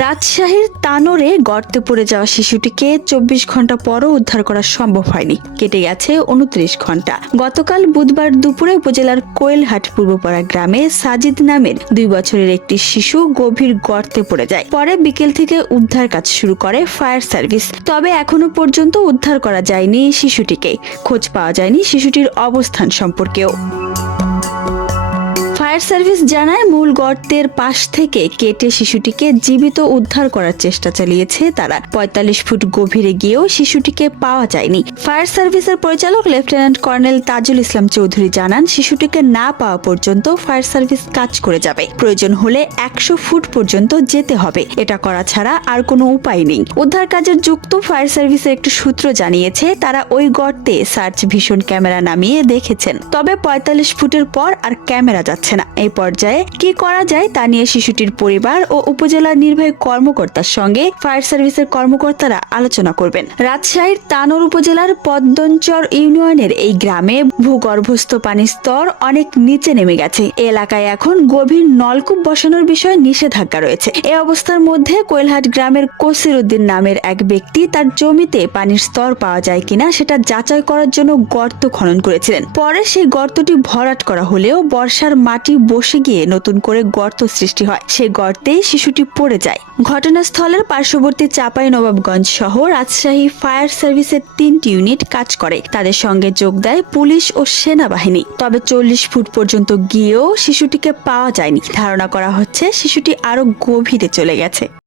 রাজশাহীর তানোরে গর্তে পড়ে যাওয়া শিশুটিকে ২৪ ঘন্টা পরও উদ্ধার করা সম্ভব হয়নি। কেটে গেছে ২৯ ঘন্টা। গতকাল বুধবার দুপুরে উপজেলার কোয়েলহাট পূর্বপাড়া গ্রামে সাজিদ নামের ২ বছরের একটি শিশু গভীর গর্তে পড়ে যায়। পরে বিকেল থেকে উদ্ধার কাজ শুরু করে ফায়ার সার্ভিস। তবে এখনো পর্যন্ত উদ্ধার করা যায়নি শিশুটিকে। খোঁজ পাওয়া যায়নি শিশুটির অবস্থান সম্পর্কেও। ফায়ার সার্ভিস জানায়, মূল গর্তের পাশ থেকে কেটে শিশুটিকে জীবিত উদ্ধার করার চেষ্টা চালিয়েছে তারা। ৪৫ ফুট গভীরে গিয়েও শিশুটিকে পাওয়া যায়নি। ফায়ার সার্ভিসের পরিচালক লেফটেন্যান্ট কর্নেল তাজুল ইসলাম চৌধুরী জানান, শিশুটিকে না পাওয়া পর্যন্ত ফায়ার সার্ভিস কাজ করে যাবে। প্রয়োজন হলে ১০০ ফুট পর্যন্ত যেতে হবে। এটা করা ছাড়া আর কোনো উপায় নেই। উদ্ধার কাজের যুক্ত ফায়ার সার্ভিসের একটি সূত্র জানিয়েছে, তারা ওই গর্তে সার্চ ভিশন ক্যামেরা নামিয়ে দেখেছেন। তবে ৪৫ ফুটের পর আর ক্যামেরা যাচ্ছে না। এই পর্যায়ে কি করা যায় তা নিয়ে শিশুটির পরিবার ও উপজেলা নির্বাহী কর্মকর্তার সঙ্গে ফায়ার সার্ভিসের কর্মকর্তারা আলোচনা করবেন। রাজশাহীর তানোর উপজেলার পদ্মনচর ইউনিয়নের এই গ্রামে ভূগর্ভস্থ পানির স্তর অনেক নিচে নেমে গেছে। এলাকায় এখন গভীর নলকূপ বসানোর বিষয়ে নিষেধাজ্ঞা রয়েছে। এই অবস্থার মধ্যে কোয়েলহাট গ্রামের কসির উদ্দিন নামের এক ব্যক্তি তার জমিতে পানির স্তর পাওয়া যায় কিনা সেটা যাচাই করার জন্য গর্ত খনন করেছিলেন। পরে সেই গর্তটি ভরাট করা হলেও বর্ষার মাটি বসে গিয়ে নতুন করে গর্ত সৃষ্টি হয়। সেই গর্তেই শিশুটি পড়ে যায়। ঘটনাস্থলের পার্শ্ববর্তী চাঁপাইনবাবগঞ্জ সহ রাজশাহী ফায়ার সার্ভিসের ৩টি ইউনিট কাজ করে। তাদের সঙ্গে যোগ দেয় পুলিশ ও সেনাবাহিনী। তবে ৪০ ফুট পর্যন্ত গিয়েও শিশুটিকে পাওয়া যায়নি। ধারণা করা হচ্ছে শিশুটি আরো গভীরে চলে গেছে।